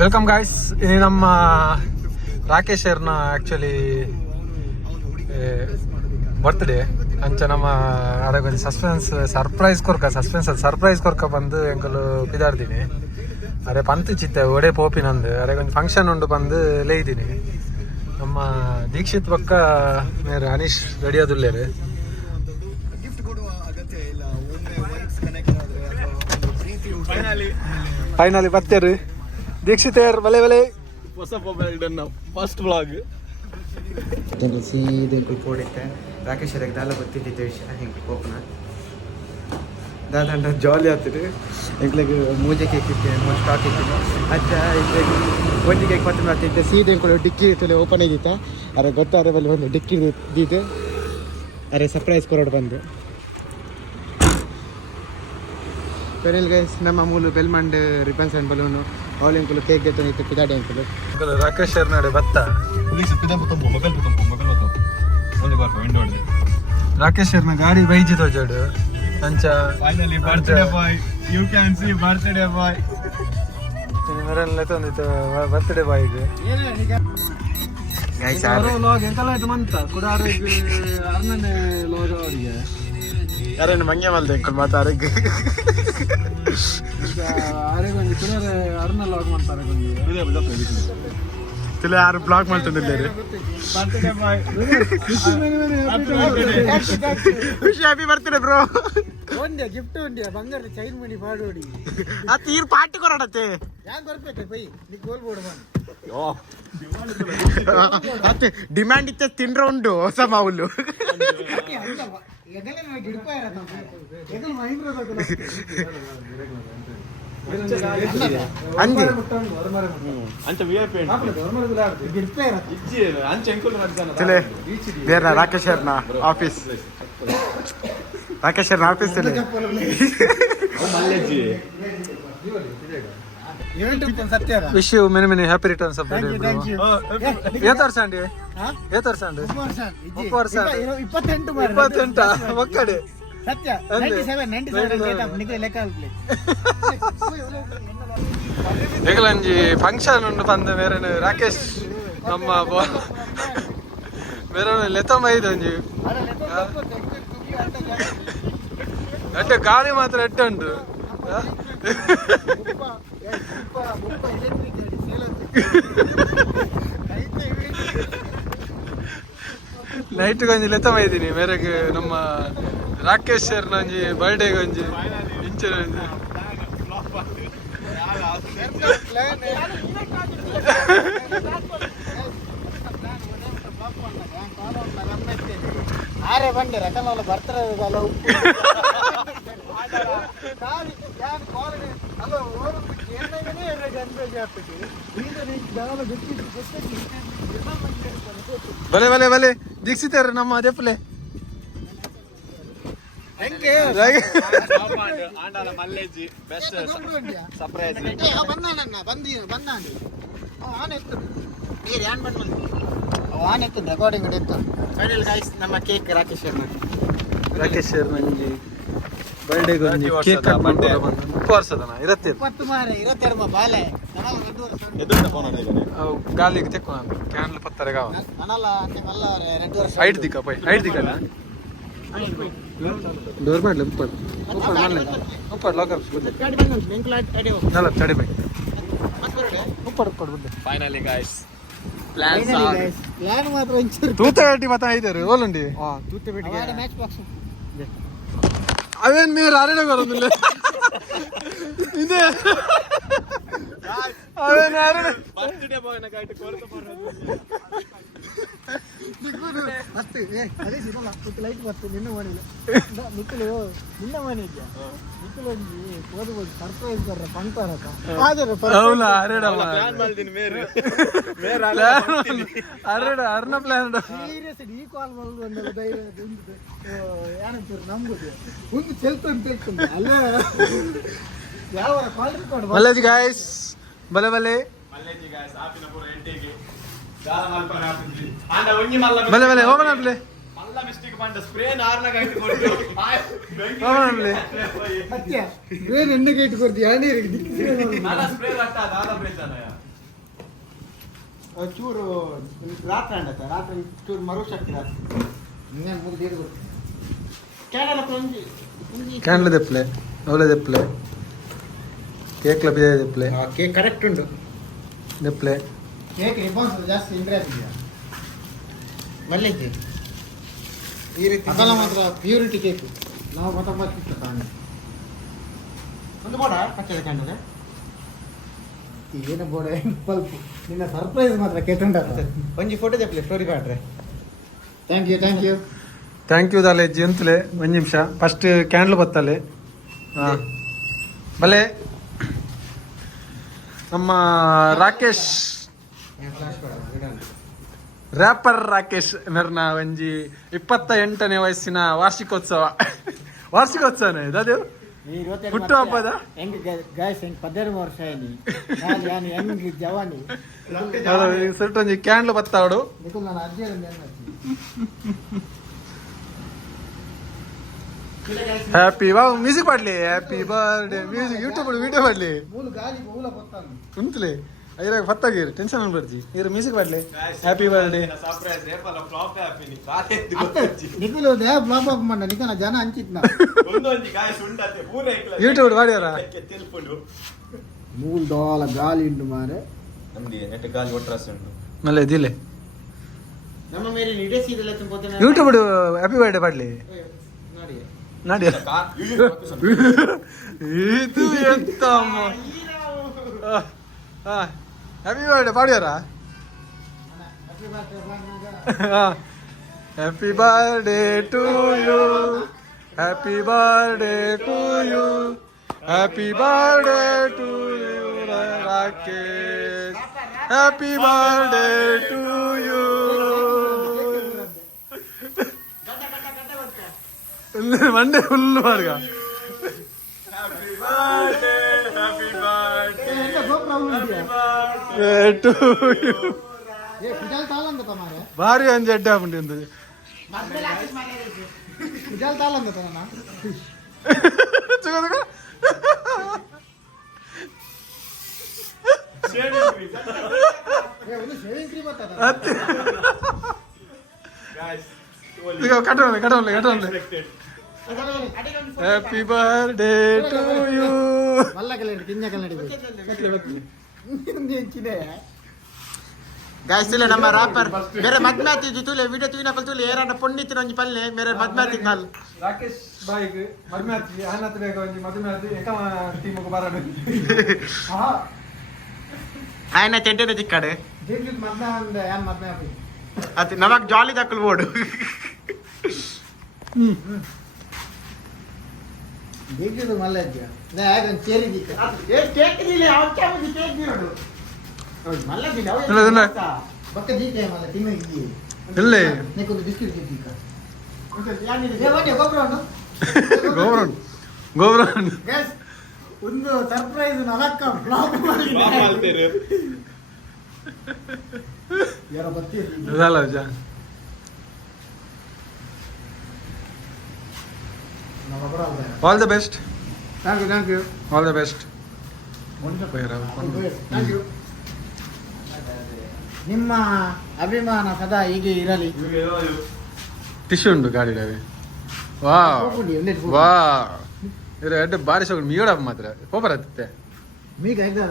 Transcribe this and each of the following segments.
Welcome guys. ಇದು ನಮ್ಮ ರಾಕೇಶ್ ಸರ್ನ ಆ್ಯಕ್ಚುಲಿ ಬರ್ತ್ಡೇ ಅಂಚ ನಮ್ಮ ಅಡಗೊಂದು ಸರ್ಪ್ರೈಸ್ ಕೊರ್ಕ ಬಂದು ಎಂಕಲು ಪಿದಾಡ್ತೀನಿ. ಅರೆ ಪಂತ್ ಚಿತ್ತೆ ಒಡೆ ಪೋಪಿನಂದು ಅರೆಗೊಂದು ಫಂಕ್ಷನ್ ಉಂಡು ಬಂದು ಲೇಯ್ತೀನಿ. ನಮ್ಮ ದೀಕ್ಷಿತ್ ಪಕ್ಕ ಮೇರೆ ಅನೀಶ್ ರೆಡಿ ಆದುಲ್ಲೇರು. ಫೈನಲಿ ಬರ್ತೇರು ದೀಕ್ಷಿತ್ ಬಲೆ ಬಲೆ ಹೊಸ ಫಸ್ಟ್ ಬ್ಲಾಗ್ ಸೀದೆ ಕೊಡಿತ್ತೆ. ರಾಕೇಶ್ ದಾಲ ಗೊತ್ತಿದ್ದಿದ್ದ ವಿಷಯ ಹಿಂಗೆ ಕೋಪನ ದಾದಂಡ ಜಾಲಿ ಆಗ್ತದೆ. ಎಂಕ್ಲಿಗೆ ಮೂಜೆ ಕೇಕ್ ಇತ್ತು, ಮೂಜೆ ಸ್ಟಾಕ್ ಇತ್ತು. ಅಜ್ಜ ಇದ್ದಾಗ ಒಂದು ಕೇಕ್ ಪತ್ರ ಮಾಡ್ತಿದ್ದೆ. ಸೀದೆ ಕೂಡ ಡಿಕ್ಕಿ ಇರ್ತದೆ ಓಪನ್ ಆಗಿತ್ತ. ಅರೆ ಗೊತ್ತಾರೆ ಬಲ್ಲಿ ಒಂದು ಡಿಕ್ಕಿ ಇದ್ದಿದ್ದು. ಅರೆ ಸರ್ಪ್ರೈಸ್ ಕೊರೋಡು ಬಂದು ಪೆರಿಲ್ ಗೈಸ್ ನಮ್ಮ ಮೂಲು ಬೆಲ್ಮಂಡ್ ರಿಬನ್ಸ್ ಆ್ಯಂಡ್ ಬಲೂನು ಆಲ್ ಎಂಕುಲು ಕೇಕ್ ಗೆತ್ತು ಪಿದಾಡೆ ಎಂಕುಲು ರಾಕೇಶ್ ಸರ್ ನಾಡು ಬತ್ತ ರಾಕೇಶ್ ಸರ್ನ ಗಾಡಿ ಬೈಜಿ ತೋಜಾಡು ಅಂಚ finally birthday boy. You can see birthday boy. ಮರೆಲ್ಲ ತಂದಿತ್ತು ಬರ್ತ್ಡೇ ಬಾಯ್ ಇದು ಗೈಸ್ ಆರೋ ಲಾಗ್ ಎಂಕಲ್ಲ ಆಯ್ತು ಮಂತ ಕುಡಾರು ಅಣ್ಣನೇ ಲಾಗ್ ಅವರಿಗೆ ಯಾರೇನು ಮಂಗ್ಯ ಮಲ್ದೆ ಎಂಕಲ್ ಮಾತಾರಿಗೆ ಆರೆಗೊಂದು ಕುಡಾರೆ ಅರ್ನ ಲಾಗ್ ಮಾಡ್ತಾರೆ ತಿಳಿ ಯಾರು ಬ್ಲಾಗ್ ಮಾಡ್ತಿದ್ದಾರೆ. ಖುಷಿ ಹ್ಯಾಪಿ ಬರ್ತ್ಡೇ ಬ್ರೋ. ಒಂದೇ ಗಿಫ್ಟ್ ಒಂದೇ ಬಂಗಾರ ಚೈನ್ ಮಣಿ ಪಾಡೋಡಿ ಆ ತೀರ್ ಪಾರ್ಟಿ ಕೊರಡತ್ತೆ ಯಾಕೆ ಬರ್ಬೇಕು ಬೈ ನೀ ಗೋಲ್ ಬೋರ್ಡ್ ಮತ್ತೆ ಡಿಮ್ಯಾಂಡ್ ಇತ್ತೆ ತಿಂಡ್ರ ಉಂಟು ಹೊಸ ಮಾವುಲು ರಾಕೇಶ್ ಸರ್ನ office wish you many many happy returns of the day bro. ಏತ್ ವರ್ಷ ಅಂಡಿ ಏತ್ ವರ್ಷ ಅಂಡಿ 28 ಒಕ್ಕಡೆ ಸತ್ಯ 97 ಲೆಕ್ಕ ಏಕಲಂಜಿ ಫಂಕ್ಷನ್ ಉಂಡು ಬಂದ ಮೇರೆ ರಾಕೇಶ್ ನಮ್ಮ ಮೇರೆ ಲೆತ್ತಮೈದಂಜಿ ಅಟ್ಟೆ ಗಾಳಿ ಮಾತ್ರ ಎಟ್ಟೆ ಉಂಟು. ನೈಟ್ ಗೊಂಜಿ ಲೆತ್ತಮೈದೀನಿ ಮೇರೆಗೆ ನಮ್ಮ ರಾಕೇಶ್ ಸರ್ ನಂಜಿ ಬರ್ಡೇ ಗೊಂಜಿ ಇಂಚೆ ಆರೆ ಬಂಡೆ ರಕಲ ಬರ್ತಾರೆ ಬಲೆ ಬಲೆ ಬಲೆ ದೀಕ್ಷಿತ್ ನಮ್ಮ ಅದೆಪ್ಪಲೆ ರೆಕಾರ್ಡಿಂಗ್ ಫೈನಲ್ ಗೈಸ್ ನಮ್ಮ ಕೇಕ್ ರಾಕೇಶ್ ಸರ್ ನಂಜಿ ಬರ್ಡೇಗೆ ಕೇಕ್ ಕಟ್ ಮಾಡ್ತಾರೆ 30 ವರ್ಷದನ 22 ಬಾಲೆ ಗಾಲಿಗೆ ತೆಕ್ಕು ನಾನು ಕ್ಯಾನ್ಲ್ ಪತ್ತರೆ ಗಾವ ಹೈಟ್ ದಿಕ್ಕ ಪೈ ಹೈಟ್ ದಿಕ್ಕಲ್ಲ ಡೋರ್ ಮಾಡ್ಲಿ ಉಪ್ಪಡ್ ಲಾಕರ್ ನಲ್ಲ ತಡಿ ಬೈ ಉಪ್ಪಡ್ ಬಿಡ್ಲಿ. ಫೈನಲಿ ಗೈಸ್ ಪ್ಲಾನ್ ಮಾತ್ರ ತೂತ ಬೇಟಿ ಮಾತಾ ಐದಾರು ಓಲುಂಡಿ ತೂತ ಬೇಟಿ ಮ್ಯಾಚ್ ಬಾಕ್ಸ್ ಅವೇನ್ ಮೇರೆ ಅರಡೆ ಬರೋದಿಲ್ಲ ಇದೆ ಅವೇನ್ ಅರಡೆ ಬರ್ತ್ಡೇ ಬಾಯ್ನ ಕಾಯ್ತು ಕೊರತ ಬರೋದು ಅಷ್ಟೇ ಅದೇ ಸಿಗಲ್ಲ ಅಷ್ಟು ಲೈಟ್ ಬರ್ತು ನಿನ್ನ ಮನೆಯಲ್ಲಿ ನಿನ್ನ ಮನೆ ಇದೆಯಾ ನಿಕ್ಕಲು ಸರ್ಪ್ರೈಸ್ ಬರ್ರ ಪಂತಾರಕ ಹೌಲ ಅರಡ ಪ್ಲಾನ್ ಮಾಡ್ತೀನಿ ಅರಡ ಅರ್ನ ಪ್ಲಾನ್ ಸೀರಿಯಸ್ ಈ ಕಾಲ್ ಮಾಡೋದು ಒಂದಲ್ಲ ಧೈರ್ಯ ಏನಂತೀರ ನಮ್ಗುದು ಒಂದು ಚೆಲ್ತು ಅಂತ ಹೇಳ್ಕೊಂಡು ಅಲ್ಲ ಯಾವ ಕಾಲ್ ರೆಕಾರ್ಡ್ ಮಲ್ಲೇಜ್ ಗಾಯ್ಸ್ ಬಲೆ ಬಲೆ ಮಲ್ಲೇಜ್ ಗಾಯ್ಸ್ ಆಪಿನ ಪೂರ ಎಂಟಿಗೆ ಬಲೆ ಬಲೆ ಹೋಗೋಣ ಮಲ್ಲ ಮಿಸ್ಟೇಕ್ ಪಂಡ ಸ್ಪ್ರೇ ನಾರ್ನಾಗ ಇಟ್ಕೊಂಡು ಹೋಗೋಣ ಸತ್ಯ ಸ್ಪ್ರೇ ಎಣ್ಣೆಗೆ ಇಟ್ಕೊಡ್ತೀಯ ನೀರಿಗೆ ನಾನು ಸ್ಪ್ರೇ ರಟ್ಟ ದಾದ ಬೇಜಾನಯ ಚೂರು ರಾತ್ರಿ ಅಂಡತ್ತ ರಾತ್ರಿ ಚೂರು ಮರು ಶಕ್ತಿ ಇನ್ನೇನು ಮುಗಿದು ಕ್ಯಾಂಡ್ಲ ತೆಪ್ಪಲೆ ಅವಳೆ ತೆಪ್ಪಲೆ ಕೇಕ್ಲ ಬಿದೆ ತೆಪ್ಪಲೆ ಕೇಕ್ ಕರೆಕ್ಟ್ ಉಂಟು ತೆಪ್ಪಲೆ ಕೇಕ್ ರಿಬಾನ್ಸ್ ಜಾಸ್ತಿ ಇಂಟ್ರೆಸ್ಟ್ ಇದೆಯಾ ಮಲ್ಲಿಗೆ ಈ ರೀತಿ ಅದೆಲ್ಲ ಮಾತ್ರ ಪ್ಯೂರಿಟಿ ಕೇಕ್ ನಾವು ಗೊತ್ತಾಗ್ತಿತ್ತು ತಾನೆ ಒಂದು ಬೋಡ ಪಚ್ಚದ ಕಂಡದೆ ಏನು ಬೋಡ ಪಲ್ಪ್ ನಿನ್ನ ಸರ್ಪ್ರೈಸ್ ಮಾತ್ರ ಕೇತುಂಡ ಒಂಜಿ ಫೋಟೋ ತೆಪ್ಪಲೆ ಸ್ಟೋರಿ ಕಾಟ್ರೆ ಥ್ಯಾಂಕ್ ಯು ಥ್ಯಾಂಕ್ ಯು ದಾಲೇಜಿ ಅಂತಲೇ ಒಂದು ನಿಮಿಷ ಫಸ್ಟ್ ಕ್ಯಾಂಡ್ಲ್ ಬತ್ತಲೆ ಹಾಂ ಭಲೆ ನಮ್ಮ ರಾಕೇಶ್ ರ್ಯಾಪರ್ ರಾಕೇಶ್ ಮೆರ್ನ ಒಂಜಿ 28ನೇ ವಯಸ್ಸಿನ ವಾರ್ಷಿಕೋತ್ಸವನೇ ಅದು ಹುಟ್ಟು ಹಬ್ಬದ ಹೆಂಗ್ ಗಾಯ್ಸ್ ಹೆಂಗ್ 12 ವರ್ಷ ಏನಿ ನಾನು ಹೆಂಗ್ ಜವಾನಿ ಸ್ವಲ್ಪ ಒಂಜಿ ಕ್ಯಾಂಡ್ಲ್ ಬತ್ತಾವಡು ನಾನು ಅಜ್ಜಿ ಹ್ಯಾಪಿ ಮ್ಯೂಸಿಕ್ ಮಾಡ್ಲಿ happy birthday music YouTube video ಮಾಡ್ಲಿ ಉಂಟ್ಲಿ ಐರಾಗ ಫತ್ತಾಗಿರಿ ಟೆನ್ಷನ್ ಅನ್ಬಾರ್ಜಿ ಇವ್ರ ಮ್ಯೂಸಿಕ್ ಮಾಡ್ಲಿ ಹ್ಯಾಪಿ ಬರ್ಡೇ ಜನ ಹಂಚಿತ್ ಯೂಟ್ಯೂಬ್ ಮಾಡ್ಯಾರ $3 ಗಾಲಿ ಉಂಟು ಮಾರೆ ಗಾಲಿ ಒಟ್ರಾಸ ಉಂಟು ಮಲ್ಲ ಇದಿಲ್ಲ ನಮ್ಮ ಮೇಲೆ ನಡೆಸಿದಲ್ಲ ತುಂಬ ಯೂಟ್ಯೂಬ್ ಹ್ಯಾಪಿ ಬರ್ಡೇ ಮಾಡ್ಲಿ ನೋಡಿ ಇದು ಎಂತ ಹ್ಯಾಪಿ ಬರ್ಡೇ ಪಾಡ್ಯಾರ happy birthday to you happy birthday to you happy birthday to you Rakesh happy birthday to you ಮಂಡೆ ಫುಲ್ ಮಾರ್ಗ ಭಾರಿ ಅಂಜಿ ಅಡ್ಡ ಆಗ್ಬಿಟ್ಟು ಕಟ್ಟೋನ್ಲೆ happy birthday to you guys ನಮ್ಮ ರಾಪರ್ ಬೇರೆ ಮದ್ಮೆ ಆತಿದ್ದು ತುಲೆ ವಿಡಿಯೋ ತೂಯಿನ ತುಲೆ ಏರಾನ ಪೊಂಡಿತ್ತಿನ ಒಂಜಿ ಪಲ್ಲೆ ಬೇರೆ ಮದ್ಮೆ ಆತಿದ್ ನಾಲ್ ರಾಕೇಶ್ ಬಾಯ್ಗ್ ಮದ್ಮೆ ಆತಿ ಆನತ್ ಬೇಗ ಒಂಜಿ ಮದ್ಮೆ ಆತಿ ಏಕ ಟೀಮಗ್ ಬರಡು ಆಯ್ನ ಚೆಡ್ಡೆನ ತಿಕ್ಕಡೆ ಮದ್ಮೆ ಅಂದ್ರೆ ಯಾನ್ ಮದ್ಮೆ ಆತಿ ಅತಿ ನಮಗ್ ಜಾಲಿ ದಕ್ಕಲ್ ಬೋಡು ದೇಗಿದು ಮಲ್ಲಜ್ಜ ನಾ ಯಾಕನ್ ಚೇರಿ ದಿಕ್ಕ ಕೇಕ್ ದಿಲೆ ಅವಕ್ಕೆ ಒಂದು ಕೇಕ್ ದಿರೋಡು ಮಲ್ಲಜ್ಜ ಇಲ್ಲ ಬಕ್ಕ ದೀತೆ ಮಲ್ಲ ತಿಮ್ಮೆ ಇದಿ ಇಲ್ಲ ನೀಕೊಂದು ಬಿಸ್ಕೆಟ್ ದಿಕ್ಕ ಯಾನಿದೆ ಏ ಗೊಬ್ರವನ್ನು ಗೋಬ್ರನ್ ಗೈಸ್ ಒಂದು ಸರ್ಪ್ರೈಸ್ ನಲಕ್ಕ ಬ್ಲಾಗ್ ಮಾಡ್ತೀರಿ ಯಾರೋ ಬರ್ತೀರಿ ಇದಲ್ಲ ಜಾ All the best. Thank you. All the best. Thank you. ನಿಮ್ಮ ಅಭಿಮಾನ ಸದಾ ಹೀಗೆ ಇರಲಿ. ಟಿಶ್ಯೂ ಉಂಟು ಗಾಡಿಯಲ್ಲಿ. ವಾ ವಾ ಇರ ಎಡ್ಡೆ ಬಾರಿ ಸೋಗ ಮೀಡ ಮಾತ್ರ ಕೋಪರ ಹತ್ತೆ ಮೀಗ ಐದಾರ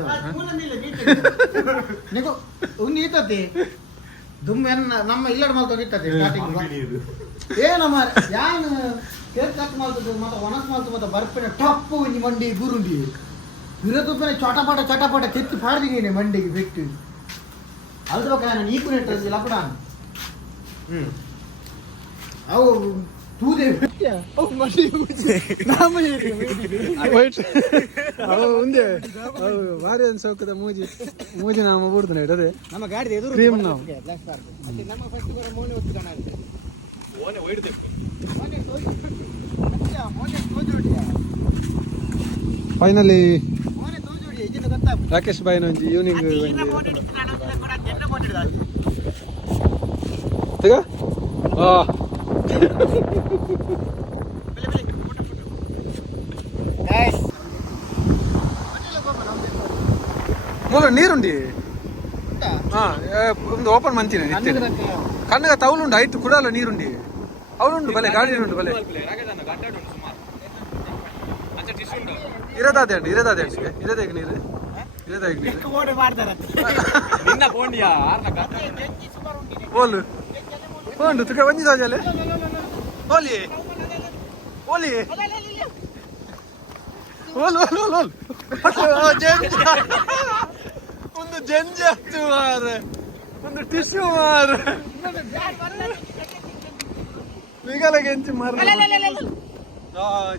ನಿಗೋ ಉನ್ನಿ ಇತ್ತತಿ ದುಮ್ಮೆನ್ನ ನಮ್ಮ ಇಲ್ಲಡ ಮಾಲ್ತ ಇತ್ತತಿ ಸ್ಟಾರ್ಟಿಂಗ್ ಏನ ಮಾರ ಯಾನ್ ಕೇಕ್ ಕಟ್ ಮಾಡ್ತದೆ ಮತ್ತೆ ಒಣಸ್ ಮಾಡ್ತು ಮತ್ತೆ ಬರ್ಪಿನ ಟಪ್ಪು ಒಂಜಿ ಮಂಡಿ ಗುರುಂಡಿ ವಿರತುಪ್ಪನೆ ಚಟಪಟ ತೆತ್ತಿ ಪಾಡ್ದಿಗೇನೆ ಮಂಡಿಗೆ ಬಿಟ್ಟು ಅಲ್ದ ಬಕ್ಕ ನಾನು ನೀಕು ನೆಟ್ಟ ಲಪಡಾನ್ ಅವು ತೂದೆ ಅವು ಮಂಡಿ ಅವು ಮುಂದೆ ಅವು ಭಾರಿ ಅನ್ಸೋಕದ ಮೂಜಿ ನಾವು ಬಿಡ್ತಾನೆ ಇಡದೆ ನಮ್ಮ ಗಾಡಿ ಎದುರು ಕ್ರೀಮ್ ನಾವು ಬ್ಲಾಕ್ ಸ್ಟಾರ್ ಮತ್ತೆ ನಮ್ಮ ಫಸ್ಟ್ ಬರ ಮೋನೆ ಒತ್ತು ಕಾಣ ಓನೆ ಒಯ್ದೆ ಫೈನಲಿ ರಾಕೇಶ್ ಬಾಯ್ನ ಒಂಜಿ ಈವ್ನಿಂಗ್ ಮೂಲ ನೀರುಂಡಿ ಉಂಟಾ ಒಂದು ಓಪನ್ ಮಂತಿನ ಕಣ್ಣಗ ತವಲುಂಡು ಆಯ್ತು ಕುಡಲ್ಲ ನೀರುಂಡಿ ಅವಳುಂಡು ಬಲೆ ಗಾಡಿ ಉಂಟು ಬಲೆ ಇರದಾದೆ ಅಂడి ಇರದಾದೆ ಇರದೇಗ ನೀರು ಇರದಾಗ ನೀರು ಓಲು ಹೋಂಡು ತುಕ ಒಂಜಿ ಸಾಜಲೆ ಓಲಿ ಓಲಿ ಓಲು ಓಲು ಓಲು ಜಂಜ ಒಂದು ಜಂಜ ಹತ್ತು ಮಾರ ಒಂದು ಟಿಶ್ಯೂ ಮಾರ ಮಿಗಲ ಗೆಂಜಿ ಮಾರ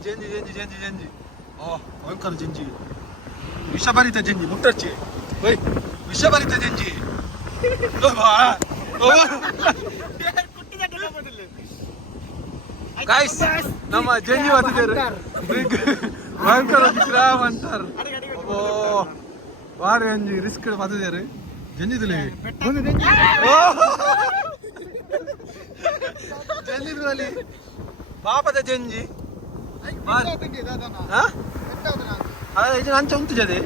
ಜಂಜಿ ಜಂಜಿ ಜಂಜಿ ಜಂಜಿ ಓ ಭಯಂಕರ ಜಂಜಿ ವಿಷಭರಿತ ಜಂಜಿ ಮುಟ್ಟರ್ಚಿ ಓಯ್ ವಿಷಭರಿತ ಜಂಜಿ ಗಾಯ್ಸ್ ನಮ್ಮ ಜಂಜಿ ಬತ್ತಿದ್ದಾರೆ ಭಯಂಕರ ವಿಕ್ರಮ್ ಅಂತಾರ ಓ ವಾರ ಅಂಜಿ ರಿಸ್ಕ್ ಬತ್ತಿದ್ದಾರೆ ಜಂಜಿದಲ್ಲಿ ಜಂಜಿದಲ್ಲಿ ಪಾಪದ ಜಂಜಿ ಇದು ಅಂಚ ಉಂಟು ಜದೆ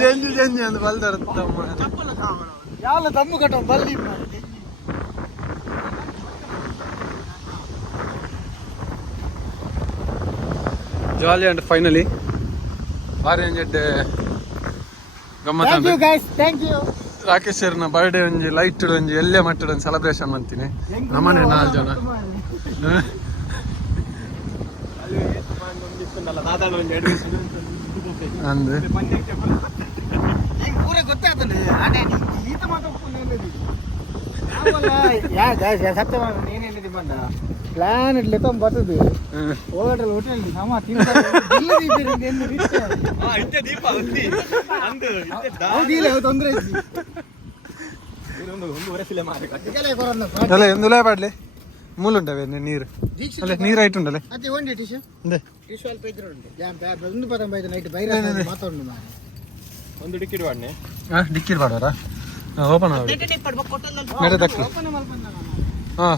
ಜಂಜಿ ಜಂಜಿ ಅಂತ ಬಲ್ದಾರ ಯಾವ ದಮ್ಮು ಕಟ್ಟ ಬಲ್ಲಿ ಜಾಲಿ ಅಂಡ್ ಫೈನಲಿ ಭಾರಿ ಒಂಜೆಡ್ಡೆ ಗಮ್ಮತ್ ಥ್ಯಾಂಕ್ ಯು ರಾಕೇಶ್ ಸರ್ನ ಬರ್ಡೇ ಒಂಜಿ ಲೈಟ್ ಒಂಜಿ ಎಲ್ಲೆ ಮಟ್ಟದ ಒಂದು ಸೆಲೆಬ್ರೇಷನ್ ಮಾಡ್ತೀನಿ ನಮ್ಮನೆ 4 ಜನ ಅಂದ್ರೆ ಪೂರ ಗೊತ್ತಾಗ್ತದೆ ಈತ ಮಾತ್ರ ಸತ್ಯ ಏನೇನಿದೆ ಬಂದ ಪ್ಲಾನ್ ಇಡ್ಲಿ ತುಂಬ ಬರ್ತದೆ ಹೋಟೆಲ್ ಹೋಟೆಲ್ ಸಮ ತೊಂದರೆ ಅಲ್ಲ ಎಂದುಲೇ ಪಾಡ್ಲೆ ಮೂಲುಂಟವೆ ನೀರು ಅಲ್ಲ ನೀರು ಆಯ್ತುಂಡಲ್ಲ ಅದೇ ಒಂದೇ ಟಿಶ್ಯೂ ಸ್ವಲ್ಪ ಇದ್ರೆ ಉಂಟು ಒಂದು ಪದ ನೈಟ್ ಬೈರ ಮಾತಾಡು ಒಂದು ಟಿಕೆಟ್ ಬಾಡ್ನೆ ಡಿಕ್ಕಿರ್ ಬಾಡವರ ಓಪನ್ ನಡೆದಕ್ಕೆ ಹಾ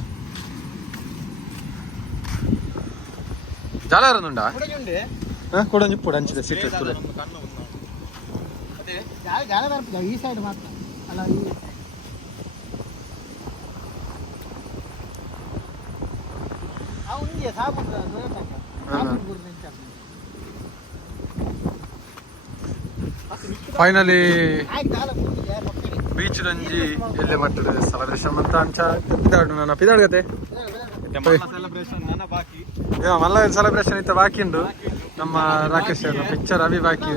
ಜಾಲಾರನುಂಡ ಕೂಡ ನಿಪ್ಪುಡು ಹಂಚಿದೆ ಸಿಟ್ಟು ತುಲೆ ಈ ಸೈಡ್ ಮಾತ್ರ ಅಲ್ಲ ಫೈನಲಿ ಬೀಚ್ ರಂಜಿ ಎಲ್ಲೆ ಮಟ್ಟದ ಸೆಲೆಬ್ರೇಷನ್ ಅಂತ ಅಂಚ ಪಿದಾಡು ನನ್ನ ಪಿದಾಡ್ಗತೆ ಮಲ್ಲ ಸೆಲೆಬ್ರೇಷನ್ ಇತ್ತ ಬಾಕಿ ಉಂಡು ನಮ್ಮ ರಾಕೇಶ್ ಪಿಕ್ಚರ್ ಅವಿ ಬಾಕಿ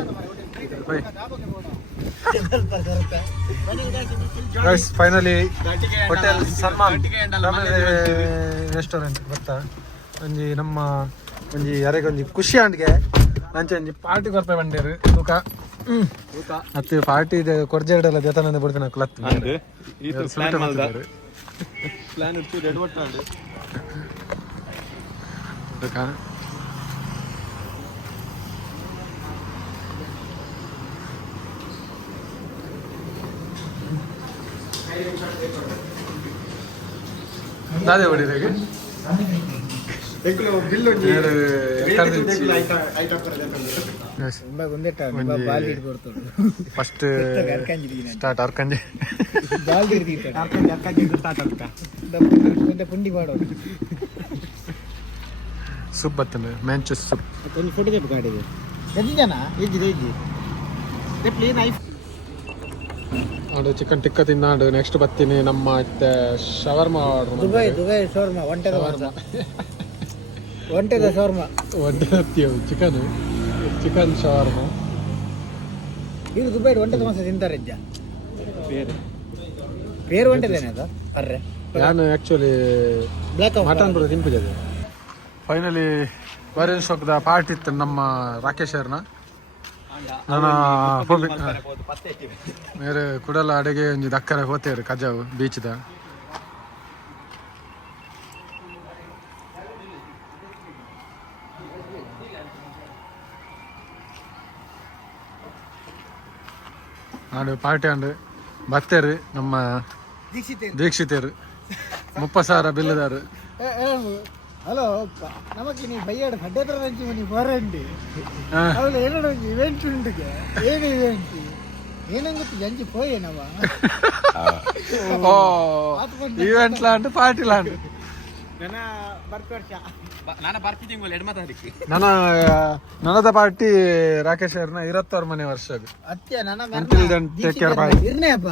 ಫೈನಲಿ ಹೋಟೆಲ್ ಸಲ್ಮಾನ್ ರೆಸ್ಟೋರೆಂಟ್ ಗೊತ್ತಾ ಒಂಜಿ ನಮ್ಮ ಒಂಜಿ ಯಾರಿಗೆ ಒಂಜಿ ಖುಷಿ ಅಂಡ್ಗೆ ಅಂಚೆ ಒಂಜಿ ಪಾರ್ಟಿ ಕೊರ್ಪೆ ಬಂಡೇರು ತೂಕ ಅತ್ತು ಪಾರ್ಟಿ ಕೊರ್ಜೆರಡೆಲ್ಲ ದೇತಾನಂದ ಬಿಡ್ತಾನೆ ಕ್ಲತ್ ಪ್ಲಾನ್ ಇತ್ತು ರೆಡ್ ಒಟ್ಟಾಂಡು ದಾದೆ ಹೊಡಿದಾಗೆ ಫಸ್ಟ್ ಸ್ಟಾರ್ಟ್ ಅರ್ಕಂಜೆ ಪುಂಡಿ ಮಾಡೋದು ಸೂಪ್ ಬರ್ತದೆ ಮ್ಯಾಂಚಸ್ ಸೂಪ್ ಒಂದು ಫೋಟೋ ತೆಪ್ಪು ಗಾಡಿಗೆ ಎಷ್ಟು ಜನ ಇದ್ದಿದ್ದು ಆಡು ಚಿಕನ್ ಟಿಕ್ಕ ತಿನ್ನಾಡು ನೆಕ್ಸ್ಟ್ ಬರ್ತೀನಿ ನಮ್ಮ ಶವರ್ಮ ಆರ್ಡರ್ ದುಬೈ ಶವರ್ಮ ಒಂಟೆದ ಶವರ್ಮ ಚಿಕನ್ ಶವರ್ಮ ಈಗ ದುಬೈ ಒಂಟೆದ ಮಾಂಸ ತಿಂತಾರೆ ಬೇರೆ ಒಂಟೆದೇನೆ ಅದು ಅರ್ರೆ ನಾನು ಆ್ಯಕ್ಚುಲಿ ಬ್ಲ್ಯಾಕ್ ಮಟನ್ ಕೂಡ ತಿಂಪಿದೆ ಫೈನಲಿ ವೈರಲ್ ಶಾಕ್ದ ಪಾರ್ಟಿ ಇತ್ತು ನಮ್ಮ ರಾಕೇಶ್ ಅವ್ರನ್ನ ನಾನು ಬೇರೆ ಕುಡಲ ಅಡೆಗೆ ಒಂದು ದಕ್ಕರ ಹೋಗ್ತೇವ್ರಿ ಕಜಾವು ಬೀಚ್ದ ನಾಡು ಪಾರ್ಟಿ ಅಂಡು ಬರ್ತೇರಿ ನಮ್ಮ ದೀಕ್ಷಿತರು 30,000 ಬಿಲ್ಲದಾರು ಹಲೋ ನಮಗೆ ನೀ ಬೈಯಾಡ ಕಡ್ಡೆತ್ರ ರಂಚಿ ಮನಿ ಬರಂಡಿ ಅವಳು ಏನೋ ಇವೆಂಟ್ ಉಂಟಿಗೆ ಏನು ಇವೆಂಟ್ ಏನಂಗುತ್ತೆ ಗಂಜಿ ಪೋಯೇನವ ಓ ಈವೆಂಟ್ ಲಾಂಟ್ ಪಾರ್ಟಿ ಲಾಂಟ್ ಜನ ಬರ್ಕೊಡ್ಸ ನಾನು ಬರ್ತಿದ್ದೀನಿ ಎರಡು ಮಾತಾಡಿಕ್ಕೆ ನನ್ನದ ಪಾರ್ಟಿ ರಾಕೇಶ್ ಅವ್ರನ್ನ 20 ಮನೆ ವರ್ಷ ಅತ್ಯ ನನ್ನ Until then, take care, bye. ಇರ್ನೇಪ್ಪ